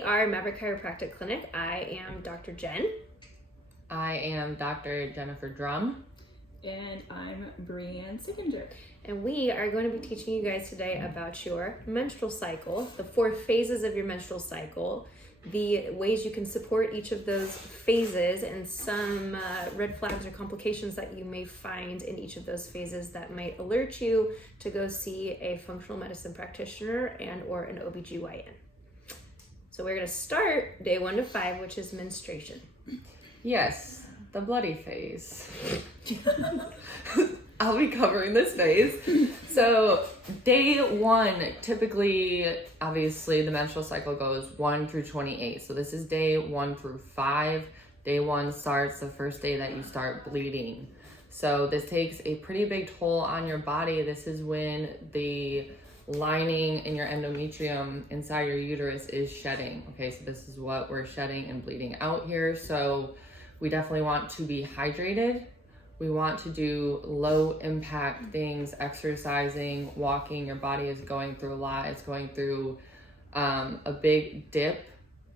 We are Mav Chiropractic Clinic. I am Dr. Jen. I am Dr. Jennifer Drum. And I'm Brianne Sickinger. And we are going to be teaching you guys today about your menstrual cycle, the 4 phases of your menstrual cycle, the ways you can support each of those phases, and some red flags or complications that you may find in each of those phases that might alert you to go see a functional medicine practitioner and or an OBGYN. So we're going to start day 1 to 5, which is menstruation. Yes, the bloody phase. I'll be covering this phase. So day 1, typically, obviously, the menstrual cycle goes 1 through 28. So this is day 1 through 5. Day 1 starts the first day that you start bleeding. So this takes a pretty big toll on your body. This is when the lining in your endometrium inside your uterus is shedding. Okay, so this is what we're shedding and bleeding out here. So we definitely want to be hydrated. We want to do low impact things, exercising, walking. Your body is going through a lot. It's going through a big dip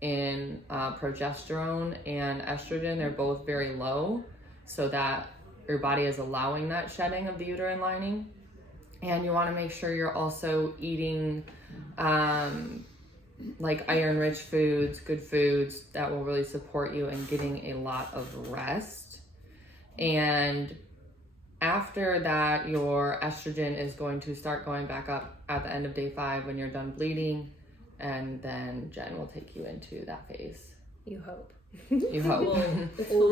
in progesterone and estrogen. They're both very low, so that your body is allowing that shedding of the uterine lining. And you want to make sure you're also eating like iron-rich foods, good foods that will really support you in getting a lot of rest. And after that, your estrogen is going to start going back up at the end of day 5 when you're done bleeding. And then Jen will take you into that phase. You hope. You hope.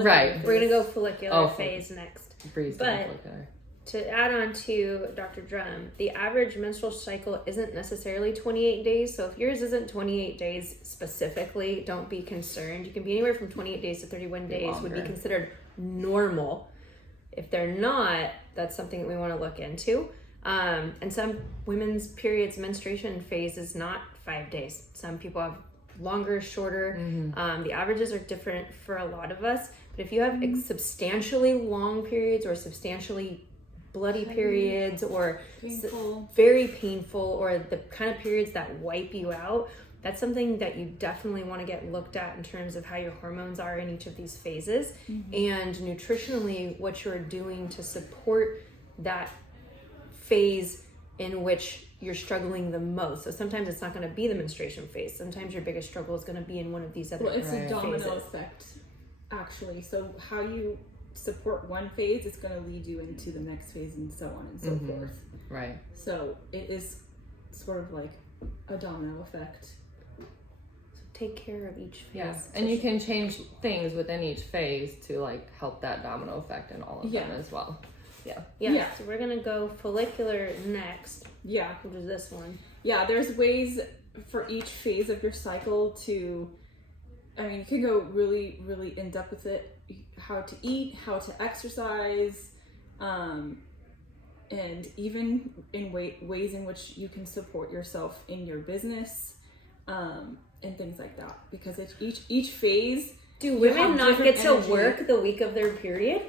Right. We're going to go follicular phase next. Breeze but follicular. To add on to Dr. Drum, the average menstrual cycle isn't necessarily 28 days. So if yours isn't 28 days specifically, don't be concerned. You can be anywhere from 28 days to 31 days would be considered normal. If they're not, that's something that we want to look into. And some women's periods menstruation phase is not 5 days. Some people have longer, shorter. The averages are different for a lot of us. But if you have substantially long periods or substantially bloody periods or very painful, or the kind of periods that wipe you out, that's something that you definitely want to get looked at in terms of how your hormones are in each of these phases, and nutritionally what you're doing to support that phase in which you're struggling the most. So sometimes it's not going to be the menstruation phase. Sometimes your biggest struggle is going to be in one of these other phases. Well, it's a domino effect, actually. So how you support one phase is going to lead you into the next phase, and so on and so forth. Right. So it is sort of like a domino effect. Take care of each phase. Yes, and you can change things within each phase to like help that domino effect in all of them as well. Yeah. So we're gonna go follicular next. Yeah. Which is this one. Yeah, there's ways for each phase of your cycle to, I mean, you can go really, really in depth with it. How to eat, how to exercise, and even in ways in which you can support yourself in your business, and things like that. Because it's each phase. Do women not get to work the week of their period?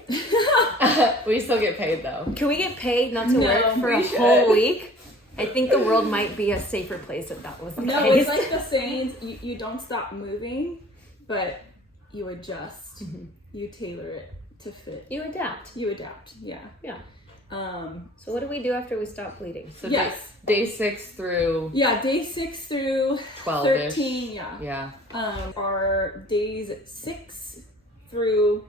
We still get paid though. Can we get paid not to work for a whole week? I think the world might be a safer place if that was the case. No, it's like the saying, you don't stop moving, but you adjust. You tailor it to fit. You adapt. Yeah. So what do we do after we stop bleeding? So day 6 through day 6 through 12-ish. 13. Are days 6 through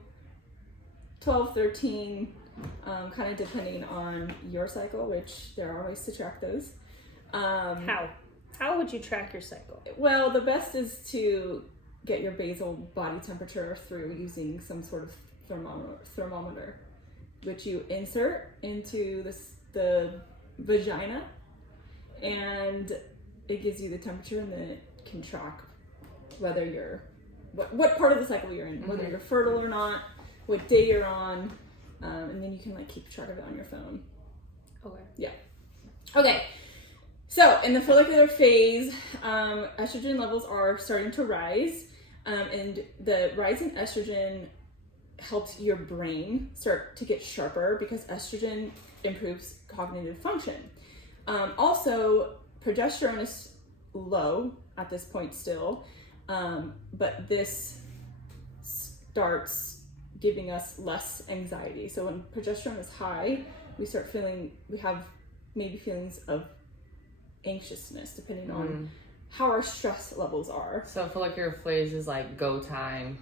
12, 13, kind of depending on your cycle, which there are ways to track those. How would you track your cycle? Well, the best is to get your basal body temperature through using some sort of thermometer, which you insert into the vagina, and it gives you the temperature, and then it can track whether you're what part of the cycle you're in, whether you're fertile or not, what day you're on, and then you can like keep track of it on your phone. Okay. So in the follicular phase, estrogen levels are starting to rise, and the rise in estrogen helps your brain start to get sharper because estrogen improves cognitive function. Also, progesterone is low at this point still, But this starts giving us less anxiety. So when progesterone is high, we have maybe feelings of anxiousness depending on how our stress levels are. So follicular phase is like go time,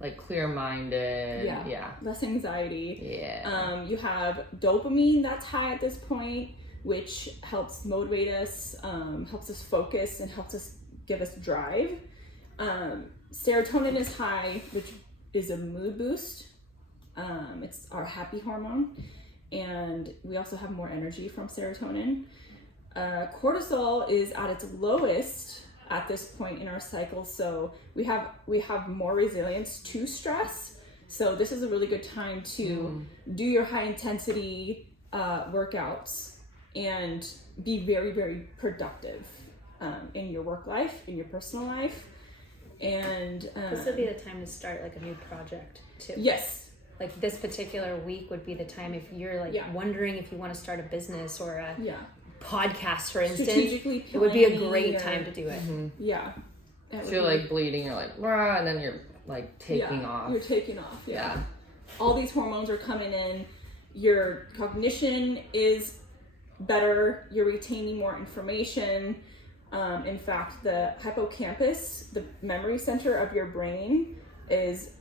like clear-minded. Yeah. Less anxiety. Yeah. You have dopamine that's high at this point, which helps motivate us, helps us focus, and helps us give us drive. Serotonin is high, which is a mood boost. It's our happy hormone, and we also have more energy from serotonin. Cortisol is at its lowest at this point in our cycle, so we have more resilience to stress. So this is a really good time to do your high intensity workouts and be very, very productive in your work life, in your personal life. And this would be the time to start like a new project too. Yes. Like this particular week would be the time if you're like wondering if you want to start a business or a podcast, for instance. It would be a great time to do it. Yeah. So you're like bleeding, you're like, rah, and then you're like taking off. You're taking off. Yeah. All these hormones are coming in. Your cognition is better. You're retaining more information. In fact, the hippocampus, the memory center of your brain, is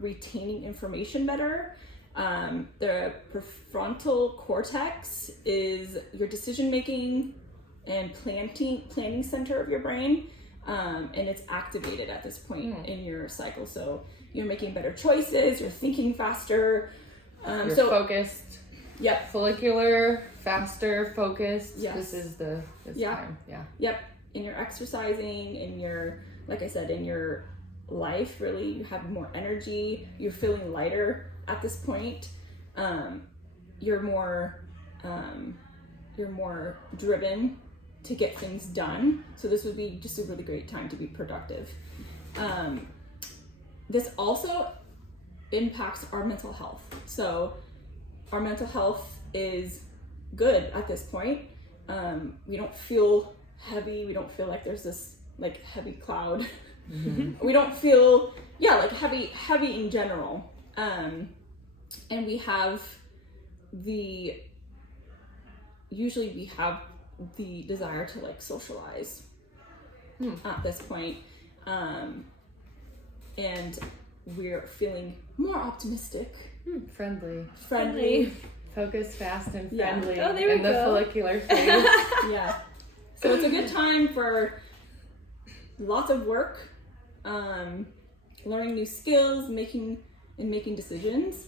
retaining information better. The prefrontal cortex is your decision-making and planning center of your brain, and it's activated at this point in your cycle. So you're making better choices, you're thinking faster. You're focused. Yep. Follicular, faster, focused. Yes. This is this time. Yeah. Yep. And you're exercising, in your, like I said, in your life, really, you have more energy, you're feeling lighter at this point. You're more driven to get things done. So this would be just a really great time to be productive. This also impacts our mental health. So our mental health is good at this point. We don't feel heavy. We don't feel like there's this like heavy cloud. We don't feel like heavy in general. And we have usually we have the desire to like socialize at this point. And we're feeling more optimistic. Friendly. Focused, fast, and friendly. Oh, there we go. The follicular phase. Yeah. So it's a good time for lots of work, learning new skills, making decisions.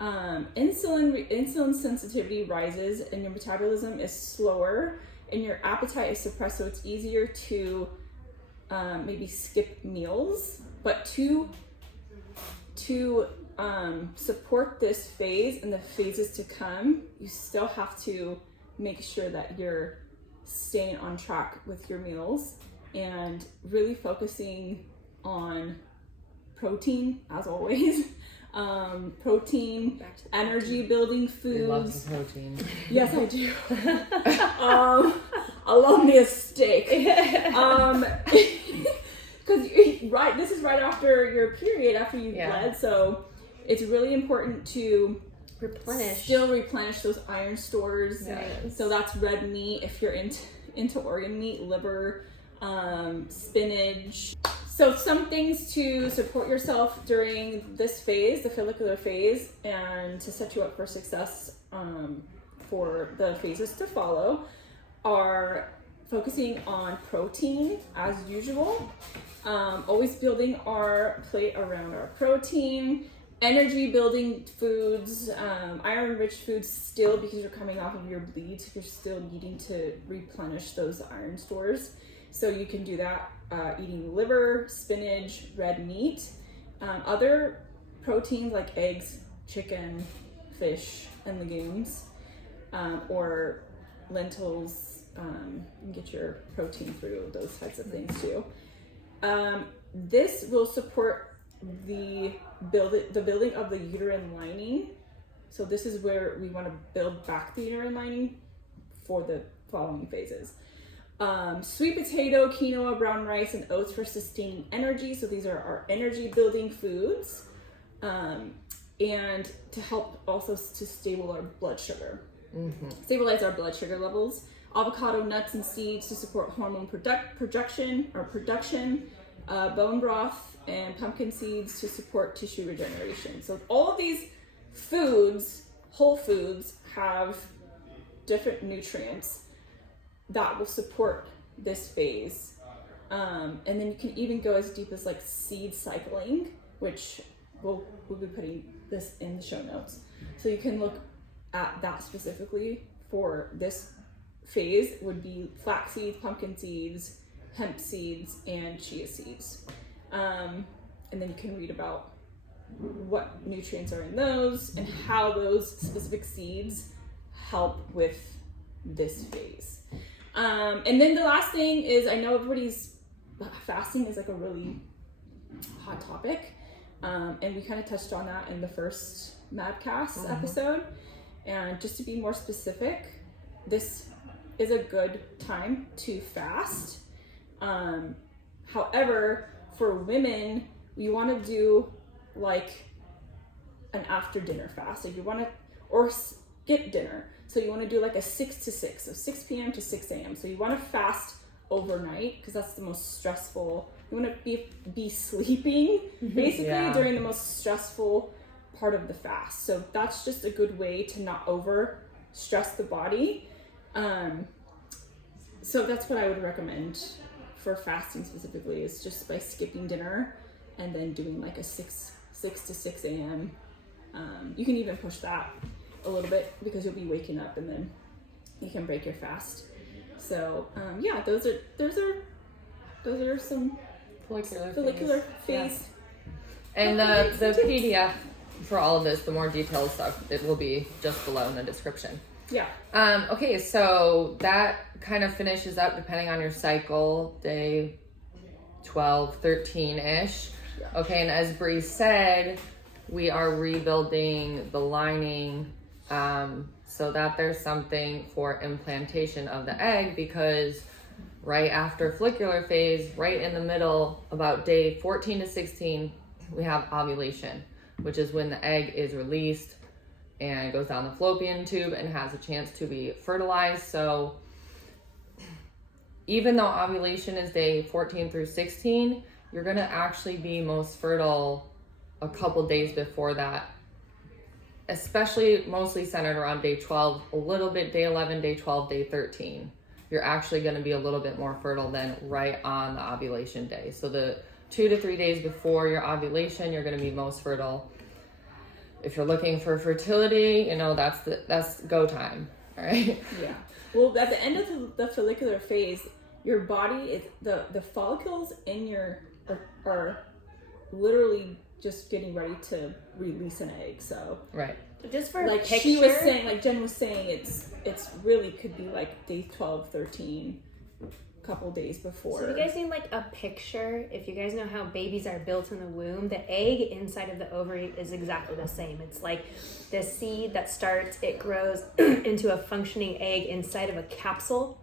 Insulin sensitivity rises, and your metabolism is slower, and your appetite is suppressed. So it's easier to maybe skip meals, but to support this phase and the phases to come, you still have to make sure that you're staying on track with your meals and really focusing on protein, as always. Protein, energy building foods. I love the protein. Yes, I do. I love me a steak. Because this is right after your period, after you've bled, so it's really important to replenish those iron stores. Yes. So that's red meat if you're into organ meat, liver, spinach. So some things to support yourself during this phase, the follicular phase, and to set you up for success for the phases to follow, are focusing on protein as usual. Always building our plate around our protein. Energy building foods, iron rich foods still, because you're coming off of your bleeds, you're still needing to replenish those iron stores. So you can do that eating liver, spinach, red meat. Other proteins like eggs, chicken, fish, and legumes, or lentils. You can get your protein through those types of things too. This will support the building of the uterine lining. So this is where we want to build back the uterine lining for the following phases. Sweet potato, quinoa, brown rice, and oats for sustaining energy. So these are our energy building foods. And to help also to stabilize our blood sugar. Stabilize our blood sugar levels. Avocado, nuts, and seeds to support hormone production, bone broth, and pumpkin seeds to support tissue regeneration. So all of these foods, whole foods, have different nutrients that will support this phase. And then you can even go as deep as like seed cycling, which we'll be putting this in the show notes. So you can look at that specifically for this phase. Would be flax seeds, pumpkin seeds, hemp seeds, and chia seeds. And then you can read about what nutrients are in those and how those specific seeds help with this phase. And then the last thing is, I know everybody's fasting is like a really hot topic. And we kind of touched on that in the first Mav Cast episode. And just to be more specific, this is a good time to fast. However, for women, you want to do like an after dinner fast. If you want to, or skip dinner. So you want to do like a 6 to 6, so 6 p.m. to 6 a.m. So you want to fast overnight because that's the most stressful. You want to be sleeping basically during the most stressful part of the fast. So that's just a good way to not over stress the body. So that's what I would recommend for fasting specifically, is just by skipping dinner and then doing like a 6 to 6 a.m. You can even push that a little bit because you'll be waking up and then you can break your fast. So yeah, those are some follicular phase. Yeah. And the PDF for all of this, the more detailed stuff, it will be just below in the description. Yeah. Okay, so that kind of finishes up, depending on your cycle, day 12, 13-ish. Yeah. Okay, and as Bree said, we are rebuilding the lining so that there's something for implantation of the egg, because right after follicular phase, right in the middle, about day 14 to 16, we have ovulation, which is when the egg is released and goes down the fallopian tube and has a chance to be fertilized. So even though ovulation is day 14 through 16, you're going to actually be most fertile a couple days before that, especially mostly centered around day 12, a little bit day 11, day 12, day 13. You're actually going to be a little bit more fertile than right on the ovulation day. So the 2 to 3 days before your ovulation, you're going to be most fertile. If you're looking for fertility, you know, that's go time, all right? Yeah. Well, at the end of the follicular phase, your body is the follicles in your are literally just getting ready to release an egg. So right. Just for like picture, she was saying, like Jen was saying, it's really could be like day 12, 13, couple days before. So if you guys need like a picture, if you guys know how babies are built in the womb, the egg inside of the ovary is exactly the same. It's like the seed that starts, it grows into a functioning egg inside of a capsule.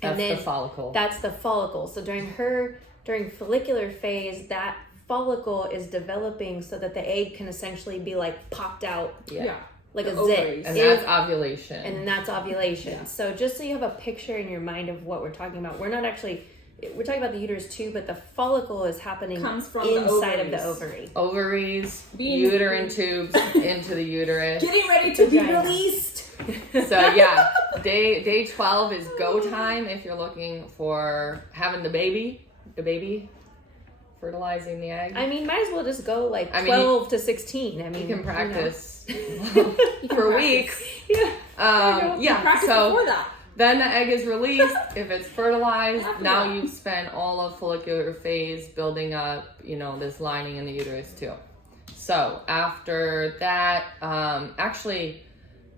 And that's the follicle. That's the follicle. So during follicular phase, that follicle is developing so that the egg can essentially be like popped out. Yeah. Like the a zit. ovaries. And that's ovulation. And then that's ovulation. Yeah. So just so you have a picture in your mind of what we're talking about, we're talking about the uterus too, but the follicle is happening Comes from inside the of the ovary. Ovaries, uterine tubes into the uterus. Getting ready to be released. So yeah, day 12 is go time if you're looking for having the baby, fertilizing the egg. I mean, might as well just go like 12 to 16. I mean, you can practice for weeks. Yeah. Yeah. So before that. Then the egg is released. If it's fertilized, now you've spent all of follicular phase building up, this lining in the uterus too. So after that, actually,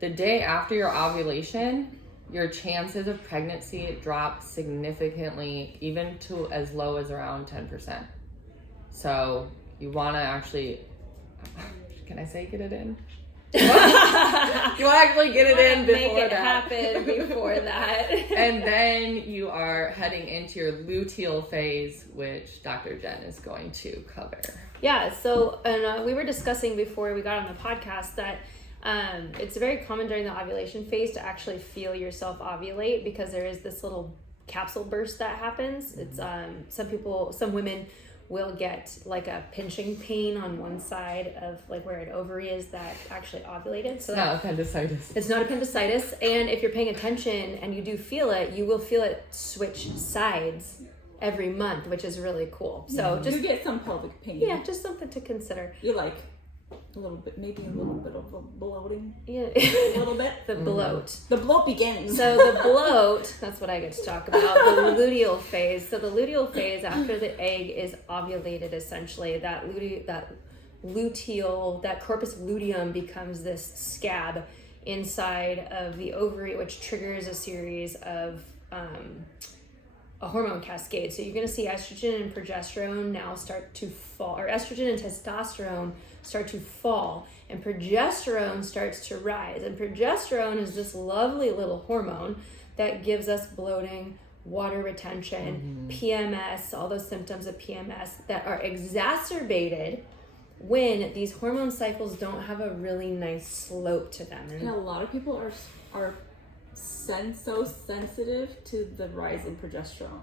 the day after your ovulation, your chances of pregnancy drop significantly, even to as low as around 10%. So you want to actually, can I say get it in? You want to actually get it in before make it that. happen before that. And then you are heading into your luteal phase, which Dr. Jen is going to cover. Yeah, so and we were discussing before we got on the podcast that it's very common during the ovulation phase to actually feel yourself ovulate because there is this little capsule burst that happens. It's some women will get like a pinching pain on one side of like where an ovary is that actually ovulated. So It's not appendicitis. it's not appendicitis, and if you're paying attention and you do feel it, you will feel it switch sides every month, which is really cool. So you get some pelvic pain. yeah, just something to consider. You like a little bit, maybe a little bit of a bloating. Yeah, A little bit. the bloat. The bloat begins. So the bloat, that's what I get to talk about, the luteal phase. So the luteal phase, after the egg is ovulated, essentially, that luteal, that corpus luteum becomes this scab inside of the ovary, which triggers a series of a hormone cascade. So you're going to see estrogen and progesterone now start to fall, or estrogen and testosterone start to fall, and progesterone starts to rise. And progesterone is this lovely little hormone that gives us bloating, water retention, PMS, all those symptoms of PMS that are exacerbated when these hormone cycles don't have a really nice slope to them. And a lot of people are so sensitive to the rise in progesterone.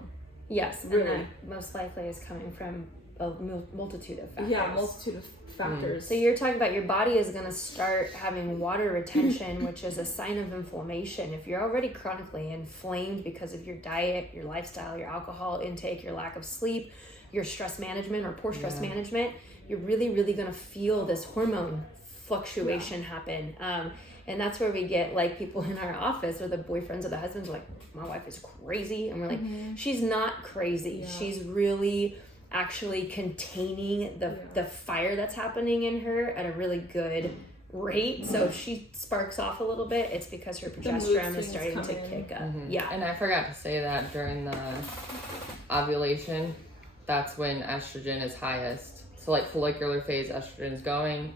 Yes, Really. and that most likely is coming from a multitude of factors. Yeah, multitude of factors. So you're talking about your body is going to start having water retention, which is a sign of inflammation. If you're already chronically inflamed because of your diet, your lifestyle, your alcohol intake, your lack of sleep, your stress management or poor stress management, you're really, really going to feel this hormone fluctuation happen. And that's where we get like people in our office or the boyfriends or the husbands are like, my wife is crazy. And we're like, she's not crazy. Yeah. She's really actually containing the fire that's happening in her at a really good rate. So if she sparks off a little bit, it's because her progesterone is starting to kick up. Yeah. And I forgot to say that during the ovulation, that's when estrogen is highest. So like follicular phase, estrogen is going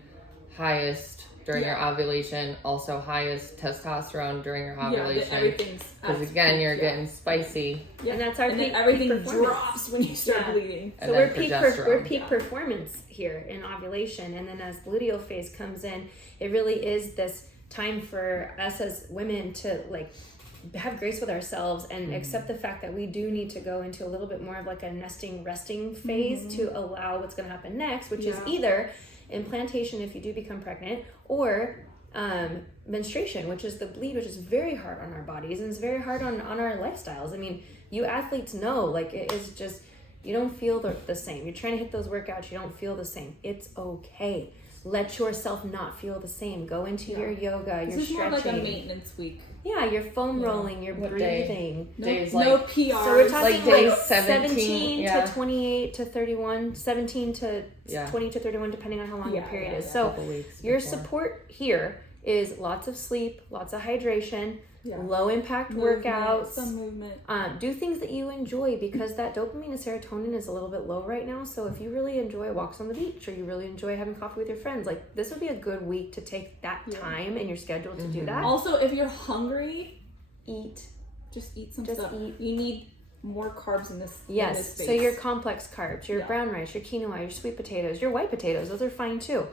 highest during your ovulation, also highest testosterone during your ovulation. Everything's Because again, you're getting spicy. Yeah. And that's our and peak, then everything peak performance. drops when you start bleeding. And So then we're progesterone. peak performance here in ovulation, and then as luteal phase comes in, it really is this time for us as women to like have grace with ourselves and accept the fact that we do need to go into a little bit more of like a nesting resting phase to allow what's going to happen next, which is either implantation if you do become pregnant, or menstruation, which is the bleed, which is very hard on our bodies and it's very hard on our lifestyles. I mean, you athletes know, like, it is just, you don't feel the same. You're trying to hit those workouts, you don't feel the same. It's okay. Let yourself not feel the same. Go into your yoga, your This is stretching. more like a maintenance week. Yeah, you're foam rolling, you're What day? breathing. Days No like PR. So we're talking Like day like 17, to 28 to 31, 17 to Yeah. 20 to 31, depending on how long your Yeah, period yeah, is. yeah. So couple weeks your before. support here is lots of sleep, lots of hydration, low impact Movement, workouts. some movement. Do things that you enjoy, because that dopamine and serotonin is a little bit low right now. So if you really enjoy walks on the beach or you really enjoy having coffee with your friends, like this would be a good week to take that time in your schedule to do that. Also, if you're hungry, Eat. just eat some Just stuff. eat. You need more carbs in this. in Yes, this space. so your complex carbs, your Yeah. brown rice, your quinoa, your sweet potatoes, your white potatoes, those are fine too.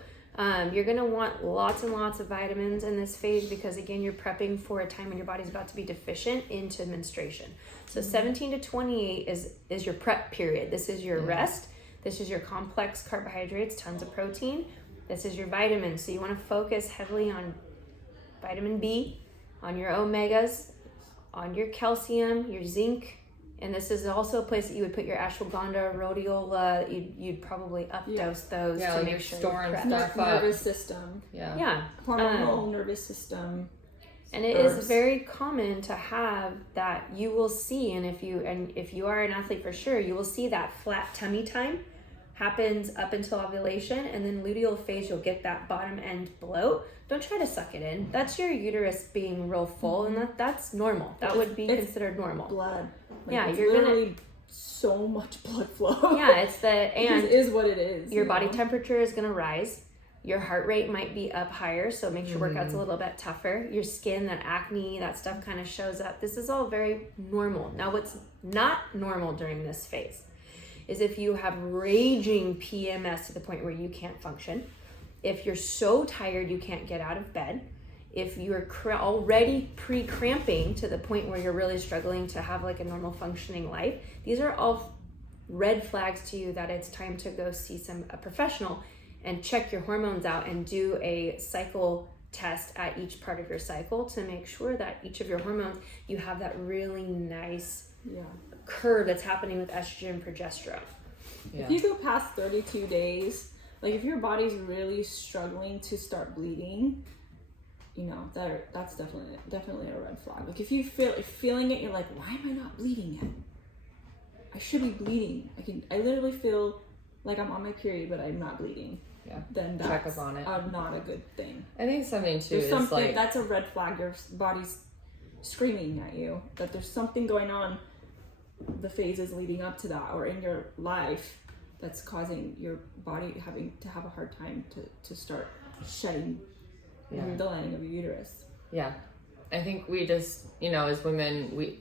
You're going to want lots and lots of vitamins in this phase because, again, you're prepping for a time when your body's about to be deficient into menstruation. So 17 to 28 is your prep period. This is your rest. This is your complex carbohydrates, tons of protein. This is your vitamins. So you want to focus heavily on vitamin B, on your omegas, on your calcium, your zinc. And this is also a place that you would put your ashwagandha, rhodiola. You'd probably updose those Yeah, to like make you're sure storing you're prepped. stuff up. nervous system, Yeah. hormonal nervous system. And it Herbs. is very common to have that. You will see, and if you are an athlete for sure, you will see that flat tummy time happens up until ovulation, and then luteal phase you'll get that bottom end bloat. Don't try to suck it in. That's your uterus being real full, and that's normal. That would be It's considered normal. Blood. Yeah, it's you're gonna- literally so much blood flow. Yeah, it's it and is what it is. your you body know? temperature is going to rise. Your heart rate might be up higher, so it makes your workouts a little bit tougher. Your skin, that acne, that stuff kind of shows up. This is all very normal. Now, what's not normal during this phase is if you have raging PMS to the point where you can't function, if you're so tired you can't get out of bed, if you're already pre-cramping to the point where you're really struggling to have like a normal functioning life, these are all red flags to you that it's time to go see a professional and check your hormones out and do a cycle test at each part of your cycle to make sure that each of your hormones, you have that really nice curve that's happening with estrogen and progesterone. If you go past 32 days, like if your body's really struggling to start bleeding, you know, that's definitely a red flag. Like if feeling it, you're like, why am I not bleeding yet? I should be bleeding. I literally feel like I'm on my period, but I'm not bleeding. Yeah. Then check that's up on it. Not a good thing. I think something too There's is something like that's a red flag. Your body's screaming at you that there's something going on. The phases leading up to that, or in your life, that's causing your body having to have a hard time to start shedding the lining of your uterus. Yeah, I think we just, you know, as women,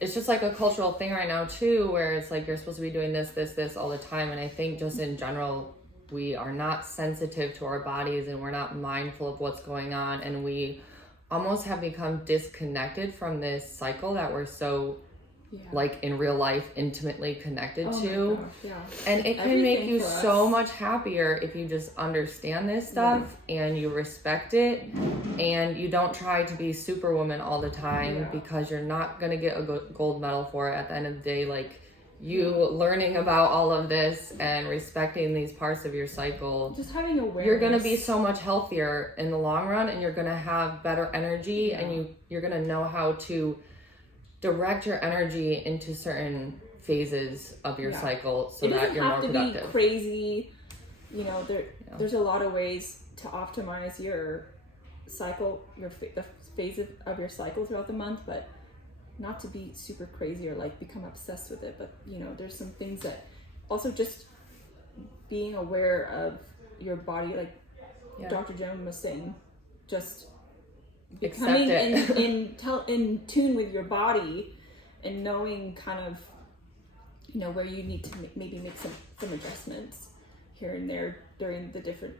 it's just like a cultural thing right now too, where it's like you're supposed to be doing this all the time. And I think just in general, we are not sensitive to our bodies and we're not mindful of what's going on. And we almost have become disconnected from this cycle that we're so like in real life intimately connected to. And it can make you so much happier if you just understand this stuff and you respect it and you don't try to be superwoman all the time because you're not going to get a gold medal for it at the end of the day. Like you learning about all of this and respecting these parts of your cycle, just having awareness, you're going to be so much healthier in the long run, and you're going to have better energy and you're going to know how to direct your energy into certain phases of your cycle so that you're more productive. It doesn't have to be crazy. You know, there's a lot of ways to optimize your cycle, the phases of your cycle throughout the month, but not to be super crazy or like become obsessed with it. But you know, there's some things that also just being aware of your body, like Dr. Joan was saying, just becoming in tune with your body and knowing kind of, you know, where you need to maybe make some adjustments here and there during the different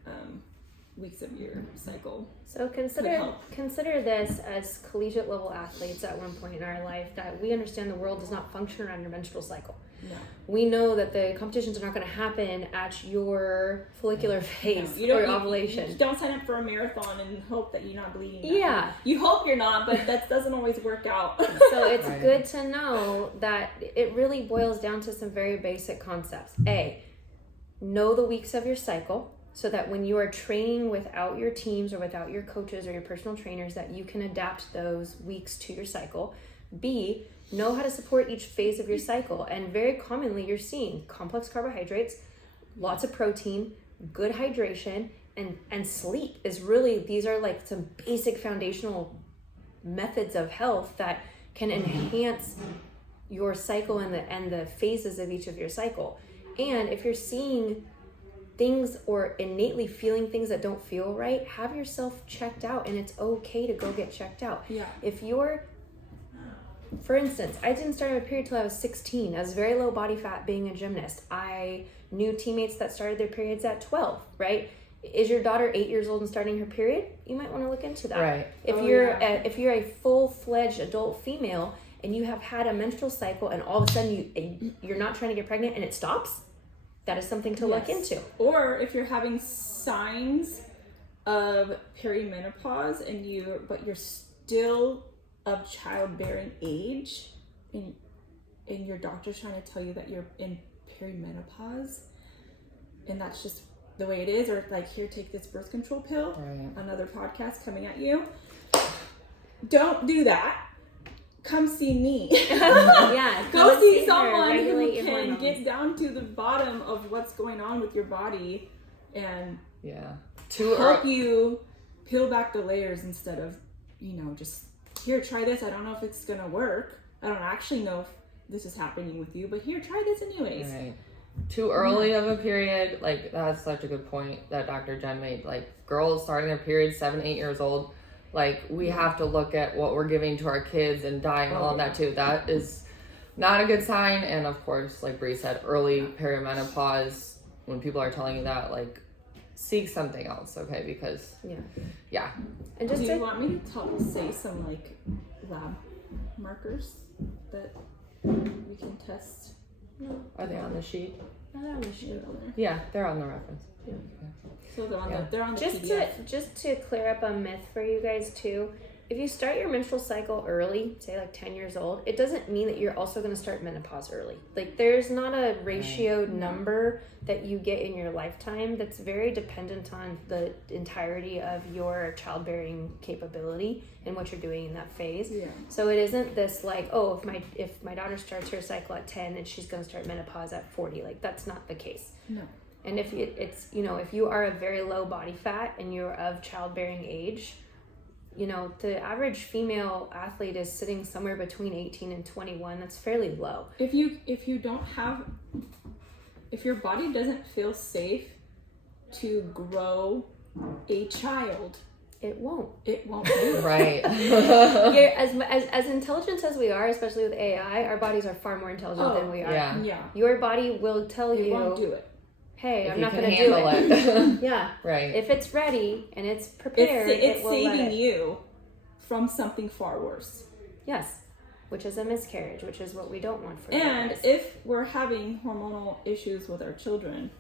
weeks of your cycle. So consider this as collegiate level athletes at one point in our life, that we understand the world does not function around your menstrual cycle. No. We know that the competitions are not going to happen at your follicular phase or ovulation. You don't sign up for a marathon and hope that you're not bleeding. Yeah. You hope you're not, but that doesn't always work out. So it's good to know that it really boils down to some very basic concepts. Know the weeks of your cycle so that when you are training without your teams or without your coaches or your personal trainers, that you can adapt those weeks to your cycle. B, know how to support each phase of your cycle. And very commonly you're seeing complex carbohydrates, lots of protein, good hydration, and sleep is really, these are like some basic foundational methods of health that can enhance your cycle and the phases of each of your cycle. And if you're seeing things or innately feeling things that don't feel right, have yourself checked out, and it's okay to go get checked out. If you're, for instance, I didn't start my period till I was 16. I was very low body fat being a gymnast. I knew teammates that started their periods at 12, right? Is your daughter 8 years old and starting her period? You might want to look into that. Right. If you're a full-fledged adult female and you have had a menstrual cycle and all of a sudden you're not trying to get pregnant and it stops, that is something to look into. Or if you're having signs of perimenopause but you're still of childbearing age and your doctor's trying to tell you that you're in perimenopause and that's just the way it is, or like, here, take this birth control pill, another podcast coming at you. Don't do that. Come see me. Go see someone who can get down to the bottom of what's going on with your body and help you peel back the layers instead of, you know, just, here, try this. I don't know if it's gonna work. I don't actually know if this is happening with you, but here, try this anyways. too early of a period, like that's such a good point that Dr. Jen made. Like girls starting their period 7, 8 years old, like we have to look at what we're giving to our kids and diet and all of that too. That is not a good sign. And of course, like Bree said, early perimenopause, when people are telling you that, like seek something else, okay? Because yeah. And just do you want me to say some like lab markers that we can test? No. Are they on the sheet? No, they're on the sheet. Yeah, they're on the reference. Yeah. So they're on the just PDF. Just to clear up a myth for you guys too, if you start your menstrual cycle early, say like 10 years old, it doesn't mean that you're also going to start menopause early. Like there's not a ratioed number that you get in your lifetime. That's very dependent on the entirety of your childbearing capability and what you're doing in that phase. Yeah. So it isn't this like, oh, if my daughter starts her cycle at 10 and she's going to start menopause at 40. Like that's not the case. No. And if if you are a very low body fat and you're of childbearing age, the average female athlete is sitting somewhere between 18 and 21. That's fairly low. If your body doesn't feel safe to grow a child, It won't. it won't do it. Right. As intelligent as we are, especially with AI, our bodies are far more intelligent than we are. Yeah. Your body will tell It you, won't do it. hey, If I'm you not can going to do handle it. Yeah. Right. If it's ready and it's prepared, It's it will let saving it. you from something far worse. Yes. Which is a miscarriage, which is what we don't want for And you guys. if we're having hormonal issues with our children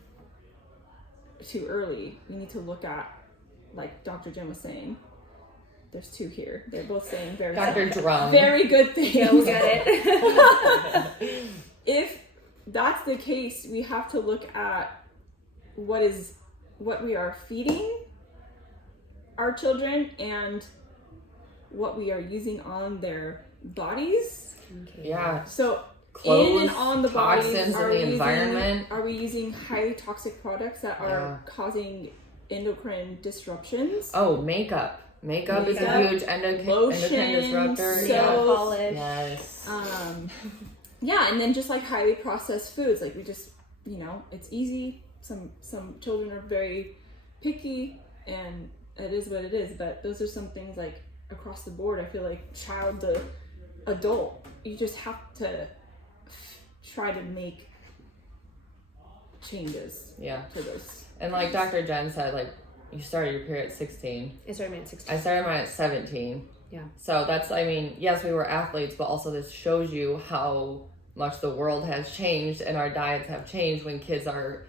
too early, we need to look at, like Dr. Jen was saying, there's two here. They're both saying Dr. Drum. very good things. Yeah, we'll get it. If that's the case, we have to look at what we are feeding our children and what we are using on their bodies. Yeah. So Clothes, in and on the toxins bodies, in the environment. Are we using highly toxic products that are causing endocrine disruptions? Oh, makeup. Makeup is a Makeup, huge endocrine lotion, disruptor. soap. Yeah. Polish. Yes. Yeah, and then just like highly processed foods, like we just, it's easy. Some children are very picky, and it is what it is. But those are some things like across the board. I feel like child to adult, you just have to try to make changes. Yeah. To those. And like Dr. Jen said, like you started your period at 16. I started mine at 16. I started mine at 17. Yeah. So that's, yes, we were athletes, but also this shows you how much the world has changed and our diets have changed when kids are,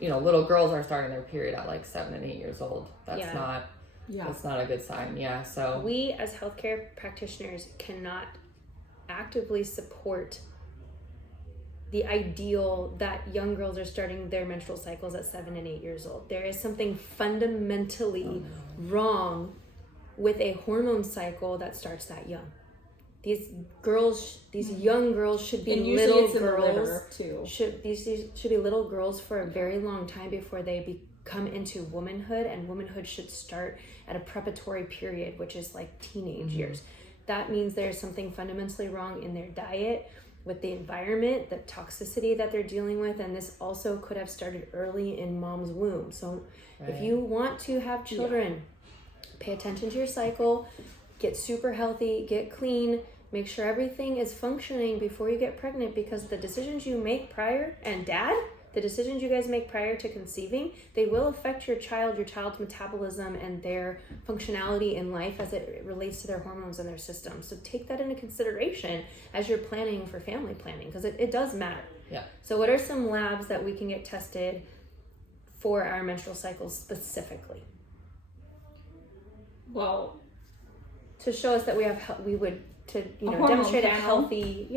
little girls are starting their period at like 7 and 8 years old. That's that's not a good sign. Yeah. So we as healthcare practitioners cannot actively support the ideal that young girls are starting their menstrual cycles at 7 and 8 years old. There is something fundamentally wrong with a hormone cycle that starts that young. These young girls should be little girls too. These should be little girls for a very long time before they come into womanhood, and womanhood should start at a preparatory period, which is like teenage years. That means there's something fundamentally wrong in their diet, with the environment, the toxicity that they're dealing with, and this also could have started early in mom's womb. So if you want to have children, pay attention to your cycle, get super healthy, get clean, make sure everything is functioning before you get pregnant, because the decisions you make prior, and the decisions you guys make prior to conceiving, they will affect your child's metabolism and their functionality in life as it relates to their hormones and their system. So take that into consideration as you're planning for family planning, because it does matter. Yeah. So what are some labs that we can get tested for our menstrual cycles specifically? Well, to show us that demonstrate a healthy,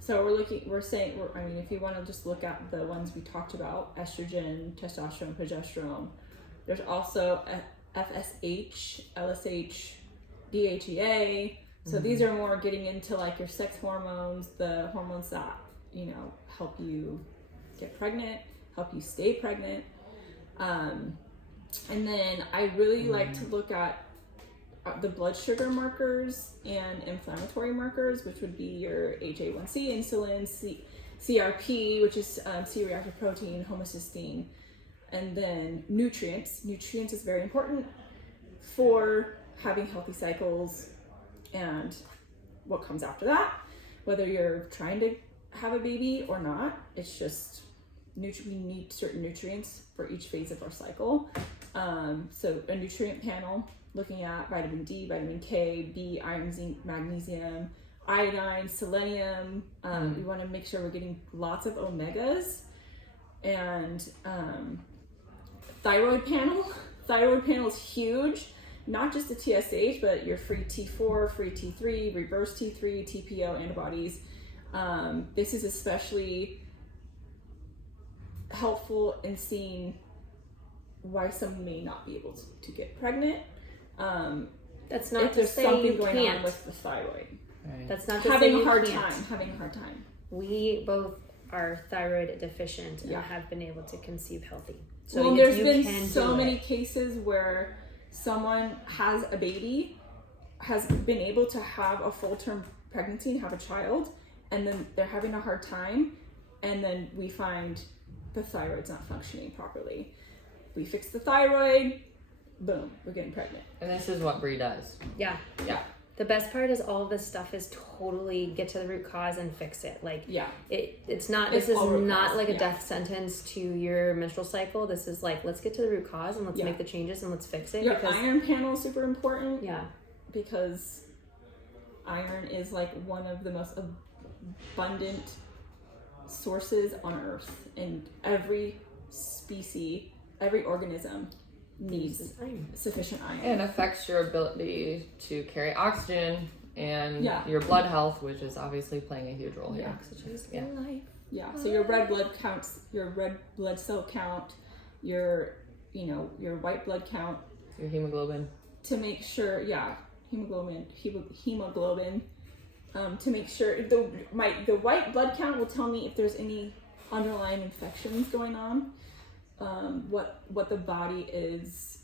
So if you want to just look at the ones we talked about, estrogen, testosterone, progesterone, there's also FSH, LSH, DHEA. So these are more getting into like your sex hormones, the hormones that, help you get pregnant, help you stay pregnant. And then I really like to look at the blood sugar markers and inflammatory markers, which would be your HA1C, insulin, CRP, which is C-reactive protein, homocysteine, and then nutrients. Nutrients is very important for having healthy cycles and what comes after that, whether you're trying to have a baby or not. It's just we need certain nutrients for each phase of our cycle. So a nutrient panel looking at vitamin D, vitamin K, B, iron, zinc, magnesium, iodine, selenium. We want to make sure we're getting lots of omegas. And thyroid panel. Thyroid panel is huge. Not just the TSH, but your free T4, free T3, reverse T3, TPO antibodies. This is especially helpful in seeing why someone may not be able to get pregnant. That's not if to there's say something you going can't. on with the thyroid. Right. That's not to say Having you a hard can't. time. Having a hard time. We both are thyroid deficient and Yeah. have been able to conceive healthy. So Well, yes, there's you been can so do many it. cases where someone has a baby, has been able to have a full-term pregnancy and have a child, and then they're having a hard time, and then we find the thyroid's not functioning properly. We fix the thyroid, boom, we're getting pregnant. And this is what Brie does. Yeah. Yeah. The best part is all of this stuff is totally get to the root cause and fix it. Like Yeah. it's not. It's This is all root not cause, like a yeah. death sentence to your menstrual cycle. This is like, let's get to the root cause and let's Yeah. make the changes and let's fix it. Your because iron panel is super important yeah, because iron is like one of the most abundant sources on Earth, and every species, every organism needs this is iron. sufficient iron. And affects your ability to carry oxygen and Yeah. your blood health, which is obviously playing a huge role here. Yeah. Oxygen's Yeah. life. Yeah, so your red blood counts, your red blood cell count, your white blood count, Your hemoglobin. to make sure, hemoglobin, to make sure the white blood count will tell me if there's any underlying infections going on, what the body is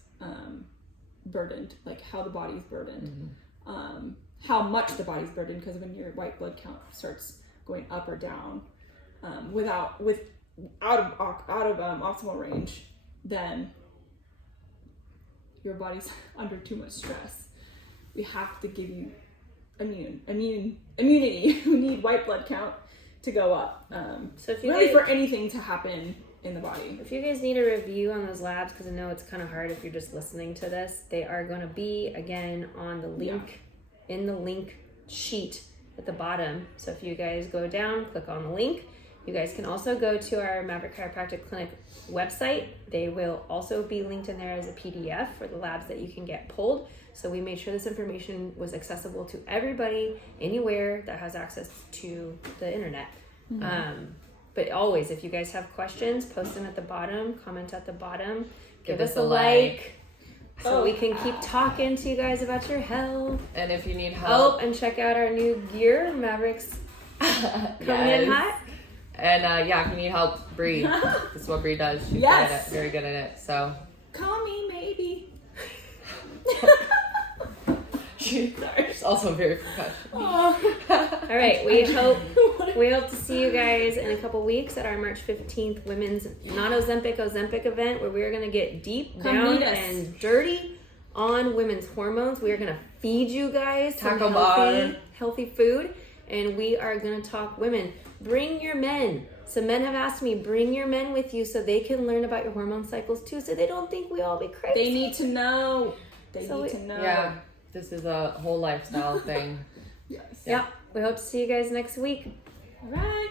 burdened, like how the body's burdened, how much the body's burdened, because when your white blood count starts going up or down, out of optimal range, then your body's under too much stress. We have to give you immunity. We need white blood count to go up. So if you Really, guys, for anything to happen in the body. if you guys need a review on those labs, because I know it's kind of hard if you're just listening to this, they are going to be again on the link in the link sheet at the bottom. So if you guys go down, click on the link. You guys can also go to our Maverick Chiropractic Clinic website. They will also be linked in there as a PDF for the labs that you can get pulled. So we made sure this information was accessible to everybody, anywhere that has access to the internet. But always, if you guys have questions, post them at the bottom, comment at the bottom, give us a like. So we can keep talking to you guys about your health. And if you need help, And check out our new gear, Mavericks coming in hot. And if you need help, Brie. This is what Brie does. She's good at it, very good at it. So Call me, maybe. she's also very professional. All right, we hope to see you guys in a couple weeks at our March 15th Women's Not Ozempic event, where we are going to get deep Come down meet us. and dirty on women's hormones. We are going to feed you guys some Taco bar. healthy food, and we are going to talk women. Bring your men. Some men have asked me, bring your men with you so they can learn about your hormone cycles too, so they don't think we all be crazy. They need to know. They So need to know. Yeah, this is a whole lifestyle thing. Yes. Yeah, we hope to see you guys next week. All right.